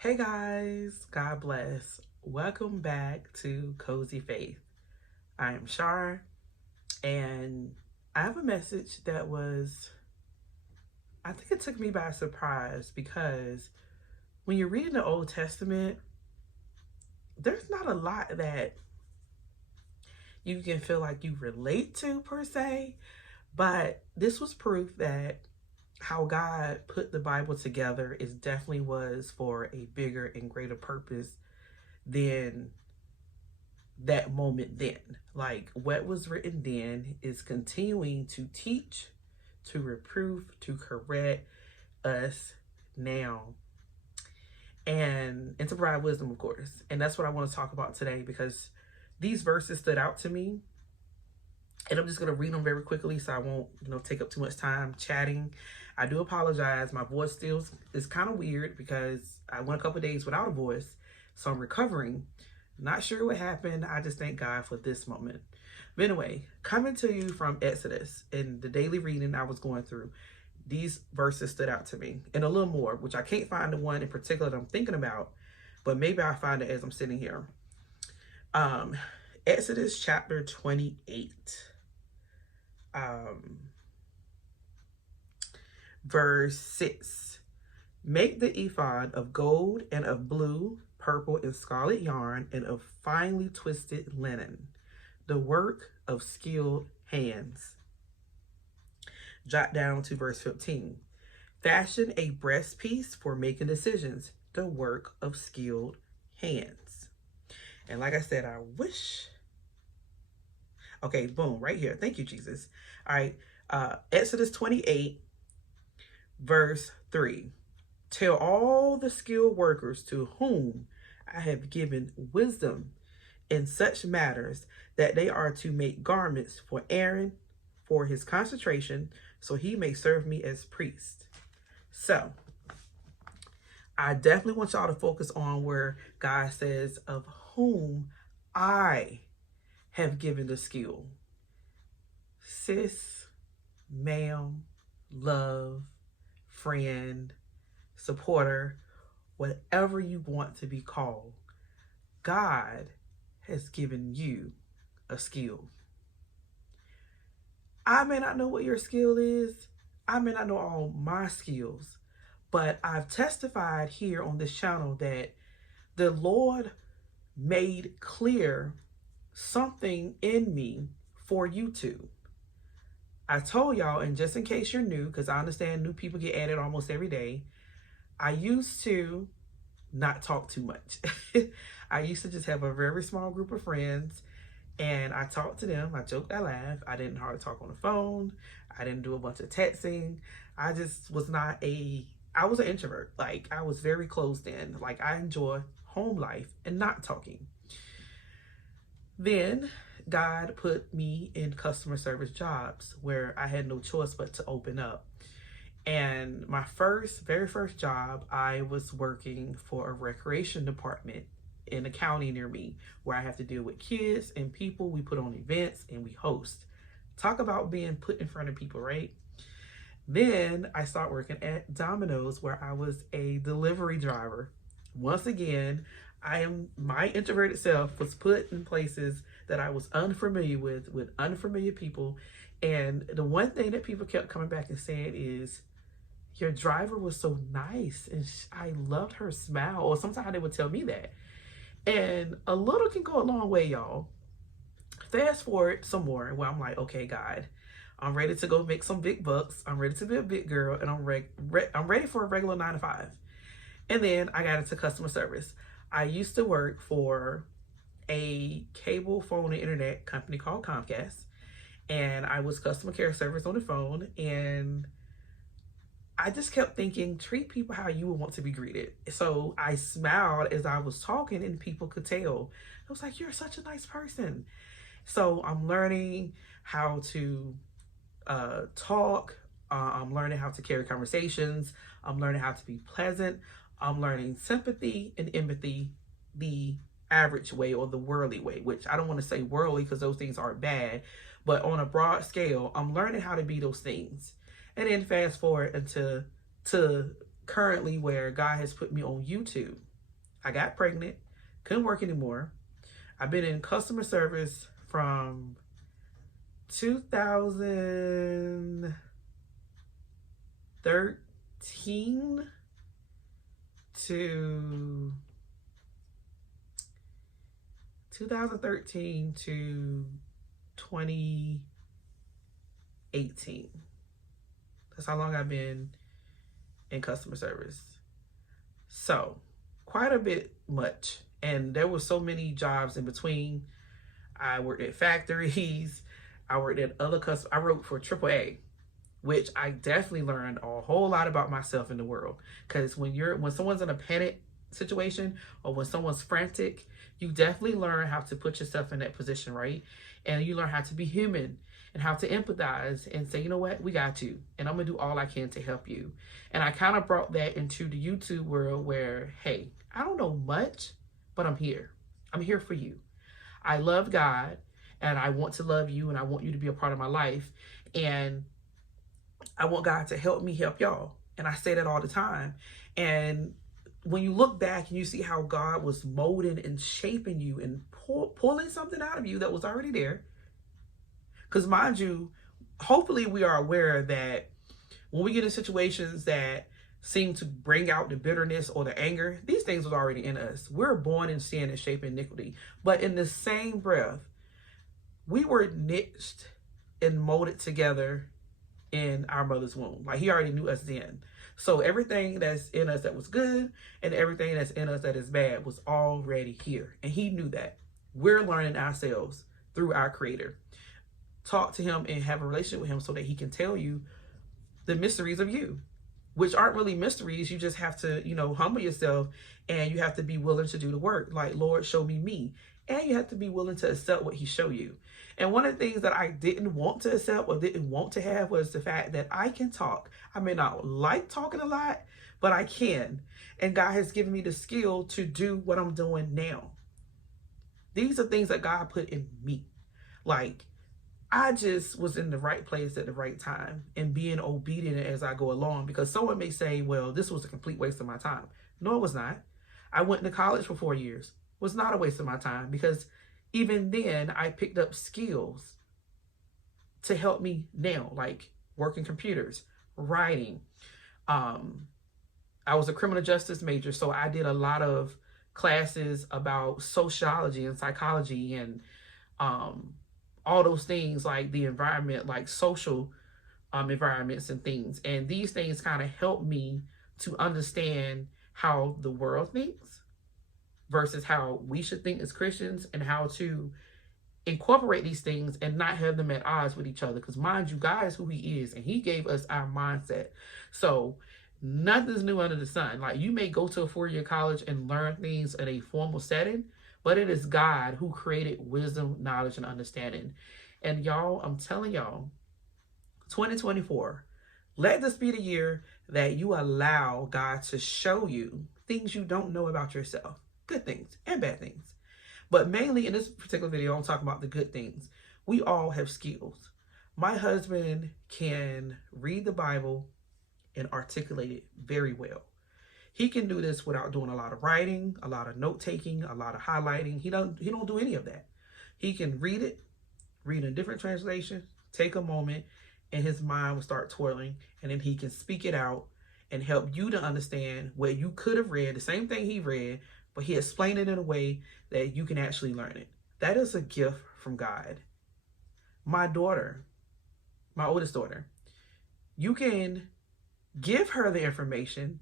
Hey guys, God bless. Welcome back to Cozy Faith. I am Shar, and I have a message that I think it took me by surprise because when you're reading the Old Testament, there's not a lot that you can feel like you relate to per se, but this was proof that how God put the Bible together is definitely was for a bigger and greater purpose than that moment then. Like what was written then is continuing to teach, to reprove, to correct us now. And to provide wisdom, of course. And that's what I want to talk about today because these verses stood out to me. And I'm just gonna read them very quickly so I won't, take up too much time chatting. I do apologize. My voice still is kind of weird because I went a couple days without a voice. So I'm recovering. Not sure what happened. I just thank God for this moment. But anyway, coming to you from Exodus in the daily reading I was going through, these verses stood out to me and a little more, which I can't find the one in particular that I'm thinking about, but maybe I'll find it as I'm sitting here. Exodus chapter 28. Verse 6. Make the ephod of gold and of blue, purple, and scarlet yarn, and of finely twisted linen, the work of skilled hands. Jot down to verse 15. Fashion a breastpiece for making decisions, the work of skilled hands. And like I said, I wish. Okay, boom, right here. Thank you, Jesus. All right, Exodus 28, verse 3. Tell all the skilled workers to whom I have given wisdom in such matters that they are to make garments for Aaron for his consecration, so he may serve me as priest. So, I definitely want y'all to focus on where God says, of whom I have given the skill. Sis, ma'am, love, friend, supporter, whatever you want to be called, God has given you a skill. I may not know what your skill is. I may not know all my skills, but I've testified here on this channel that the Lord made clear something in me for YouTube. I told y'all, and just in case you're new, because I understand new people get added almost every day, I used to not talk too much. I used to just have a very small group of friends, and I talked to them. I joked, I laughed. I didn't hardly talk on the phone. I didn't do a bunch of texting. I just was not I was an introvert. Like, I was very closed in. Like, I enjoy home life and not talking. Then God put me in customer service jobs where I had no choice but to open up. And my very first job, I was working for a recreation department in a county near me where I have to deal with kids and people. We put on events and we host. Talk about being put in front of people, right? Then I started working at Domino's where I was a delivery driver. Once again, my introverted self was put in places that I was unfamiliar with unfamiliar people. And the one thing that people kept coming back and saying is, your driver was so nice and I loved her smile. Or sometimes they would tell me that. And a little can go a long way, y'all. Fast forward some more where I'm like, okay, God, I'm ready to go make some big bucks. I'm ready to be a big girl, and I'm ready for a regular 9 to 5. And then I got into customer service. I used to work for a cable phone and internet company called Comcast, and I was customer care service on the phone. And I just kept thinking, treat people how you would want to be greeted. So I smiled as I was talking, and people could tell. I was like, you're such a nice person. So I'm learning how to talk. I'm learning how to carry conversations. I'm learning how to be pleasant. I'm learning sympathy and empathy the average way or the worldly way, which I don't want to say worldly because those things aren't bad, but on a broad scale, I'm learning how to be those things. And then fast forward to currently where God has put me on YouTube. I got pregnant, couldn't work anymore. I've been in customer service from 2013 to 2013 to 2018. That's how long I've been in customer service. So quite a bit much. And there were so many jobs in between. I worked at factories. I worked at other customers. I wrote for AAA, which I definitely learned a whole lot about myself in the world. Because when someone's in a panic situation or when someone's frantic, you definitely learn how to put yourself in that position, right? And you learn how to be human and how to empathize and say, you know what, we got you. And I'm going to do all I can to help you. And I kind of brought that into the YouTube world where, hey, I don't know much, but I'm here. I'm here for you. I love God and I want to love you and I want you to be a part of my life. And I want God to help me help y'all. And I say that all the time. And when you look back and you see how God was molding and shaping you and pulling something out of you that was already there. Because mind you, hopefully we are aware that when we get in situations that seem to bring out the bitterness or the anger, these things are already in us. We're born in sin and shape iniquity. But in the same breath, we were niched and molded together in our mother's womb. Like he already knew us then. So everything that's in us that was good and everything that's in us that is bad was already here. And he knew that. We're learning ourselves through our Creator. Talk to him and have a relationship with him so that he can tell you the mysteries of you, which aren't really mysteries. You just have to, humble yourself and you have to be willing to do the work. Like, Lord, show me me. And you have to be willing to accept what he showed you. And one of the things that I didn't want to accept or didn't want to have was the fact that I can talk. I may not like talking a lot, but I can. And God has given me the skill to do what I'm doing now. These are things that God put in me. Like, I just was in the right place at the right time and being obedient as I go along, because someone may say, well, this was a complete waste of my time. No, it was not. I went to college for 4 years. It was not a waste of my time, because even then I picked up skills to help me now, like working computers, writing. I was a criminal justice major, so I did a lot of classes about sociology and psychology and all those things, like the environment, like social environments and things. And these things kind of help me to understand how the world thinks versus how we should think as Christians, and how to incorporate these things and not have them at odds with each other. Because mind you, God is who he is, and he gave us our mindset. So nothing's new under the sun. Like, you may go to a 4-year college and learn things in a formal setting, but it is God who created wisdom, knowledge, and understanding. And y'all, I'm telling y'all, 2024, let this be the year that you allow God to show you things you don't know about yourself. Good things and bad things. But mainly in this particular video, I'm talking about the good things. We all have skills. My husband can read the Bible and articulate it very well. He can do this without doing a lot of writing, a lot of note taking, a lot of highlighting. He don't do any of that. He can read it, read a different translation, take a moment, and his mind will start twirling, and then he can speak it out and help you to understand where you could have read the same thing he read, but he explained it in a way that you can actually learn it. That is a gift from God. My daughter, my oldest daughter, you can give her the information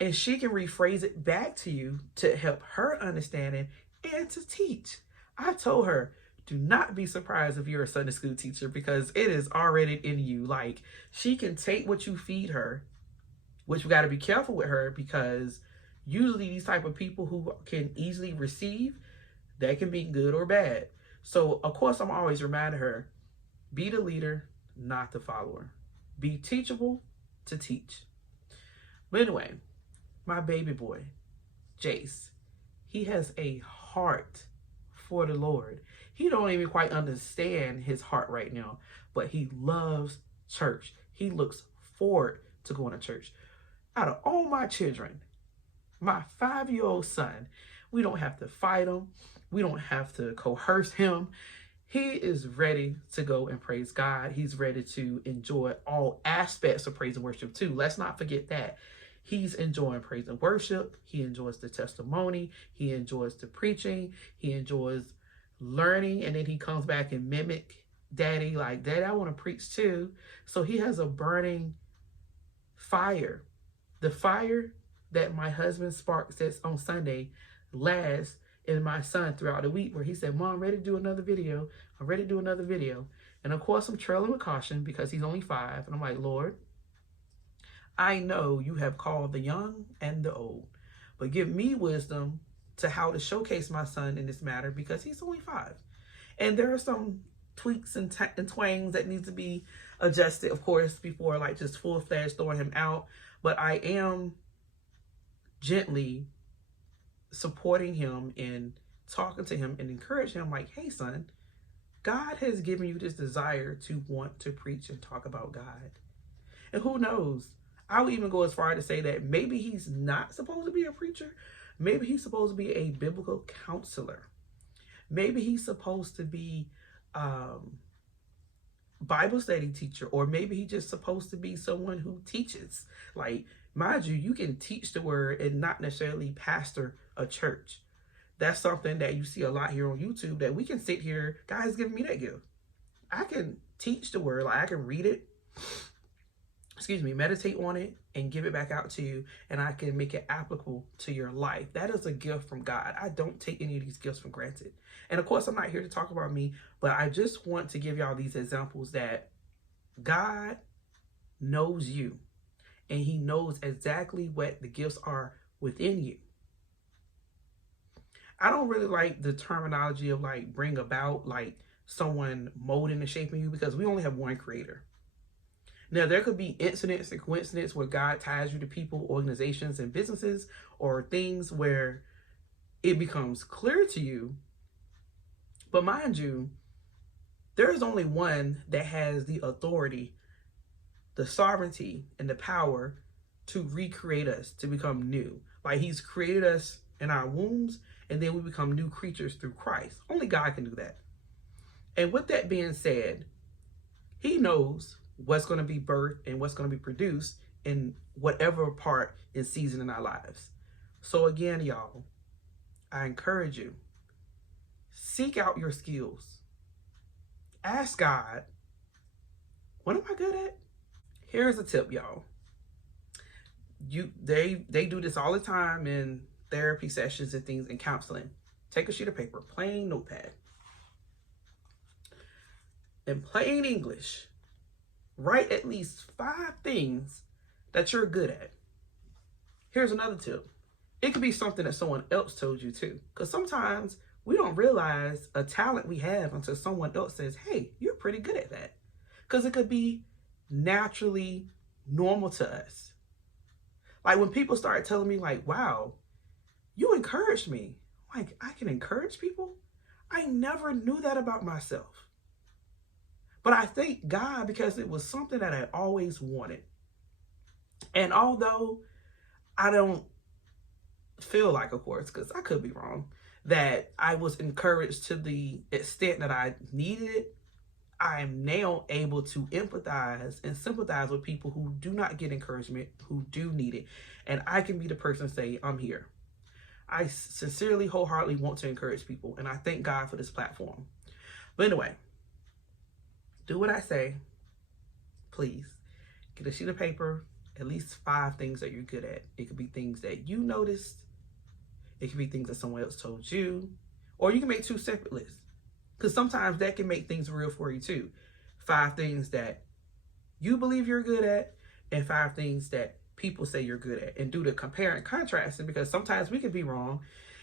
and she can rephrase it back to you to help her understanding and to teach. I told her, do not be surprised if you're a Sunday school teacher, because it is already in you. Like, she can take what you feed her, which we got to be careful with her, because usually these type of people who can easily receive, that can be good or bad. So of course I'm always reminding her, be the leader, not the follower. Be teachable to teach. But anyway, my baby boy, Jace, he has a heart for the Lord. He don't even quite understand his heart right now, but he loves church. He looks forward to going to church. Out of all my children, My 5-year-old son. We don't have to fight him. We don't have to coerce him. He is ready to go and praise God. He's ready to enjoy all aspects of praise and worship too. Let's not forget that. He's enjoying praise and worship. He enjoys the testimony. He enjoys the preaching. He enjoys learning. And then he comes back and mimic daddy, like, Daddy, I want to preach too. So he has a burning fire. The fire that my husband sparks that's on Sunday lasts in my son throughout the week, where he said, Mom, I'm ready to do another video. I'm ready to do another video. And of course, I'm trailing with caution because he's only 5. And I'm like, Lord, I know you have called the young and the old, but give me wisdom to how to showcase my son in this matter because he's only 5. And there are some tweaks and twangs that needs to be adjusted, of course, before like just full-fledged throwing him out. But I am gently supporting him and talking to him and encouraging him like, hey, son, God has given you this desire to want to preach and talk about God. And who knows? I would even go as far to say that maybe he's not supposed to be a preacher. Maybe he's supposed to be a biblical counselor. Maybe he's supposed to be Bible study teacher, or maybe he's just supposed to be someone who teaches. Like, mind you, you can teach the word and not necessarily pastor a church. That's something that you see a lot here on YouTube, that we can sit here. God has given me that gift. I can teach the word, like I can read it, meditate on it and give it back out to you, and I can make it applicable to your life. That is a gift from God. I don't take any of these gifts for granted. And of course, I'm not here to talk about me, but I just want to give y'all these examples that God knows you, and he knows exactly what the gifts are within you. I don't really like the terminology of like bring about, like someone molding and shaping you, because we only have one creator. Now, there could be incidents and coincidences where God ties you to people, organizations, and businesses, or things where it becomes clear to you. But mind you, there is only one that has the authority, the sovereignty, and the power to recreate us, to become new. Like, he's created us in our wombs, and then we become new creatures through Christ. Only God can do that. And with that being said, he knows what's going to be birthed and what's going to be produced in whatever part and season in our lives. So again, y'all, I encourage you, seek out your skills. Ask God, what am I good at? Here's a tip, y'all. They do this all the time in therapy sessions and things, in counseling. Take a sheet of paper, plain notepad. In plain English, write at least 5 things that you're good at. Here's another tip. It could be something that someone else told you too. Because sometimes we don't realize a talent we have until someone else says, hey, you're pretty good at that. Because it could be naturally normal to us. Like when people start telling me like, wow, you encouraged me. Like, I can encourage people? I never knew that about myself. But I thank God, because it was something that I always wanted. And although I don't feel like, of course, because I could be wrong, that I was encouraged to the extent that I needed it, I am now able to empathize and sympathize with people who do not get encouragement, who do need it. And I can be the person to say, I'm here. I sincerely, wholeheartedly want to encourage people. And I thank God for this platform. But anyway, do what I say. Please get a sheet of paper, at least 5 things that you're good at. It could be things that you noticed. It could be things that someone else told you. Or you can make 2 separate lists. Because sometimes that can make things real for you too. 5 things that you believe you're good at, and 5 things that people say you're good at. And do the compare and contrasting, because sometimes we can be wrong.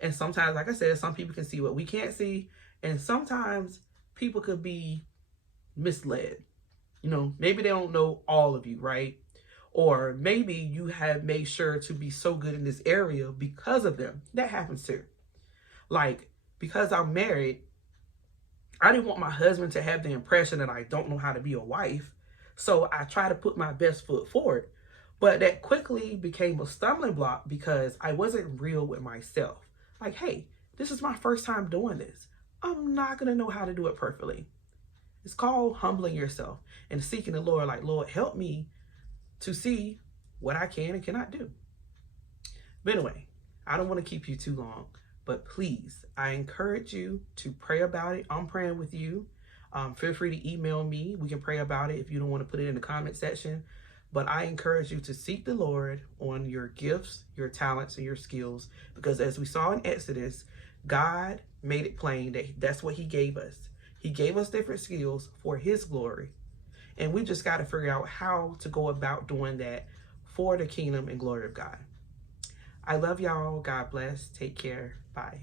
And sometimes, like I said, some people can see what we can't see. And sometimes people could be misled. You know, maybe they don't know all of you, right? Or maybe you have made sure to be so good in this area because of them. That happens too. Like, because I'm married, I didn't want my husband to have the impression that I don't know how to be a wife. So I try to put my best foot forward. But that quickly became a stumbling block because I wasn't real with myself. Like, hey, this is my first time doing this. I'm not going to know how to do it perfectly. It's called humbling yourself and seeking the Lord, like, Lord, help me to see what I can and cannot do. But anyway, I don't want to keep you too long, but please, I encourage you to pray about it. I'm praying with you. Feel free to email me. We can pray about it if you don't want to put it in the comment section. But I encourage you to seek the Lord on your gifts, your talents, and your skills. Because as we saw in Exodus, God made it plain that that's what he gave us. He gave us different skills for his glory. And we just got to figure out how to go about doing that for the kingdom and glory of God. I love y'all. God bless. Take care. Bye.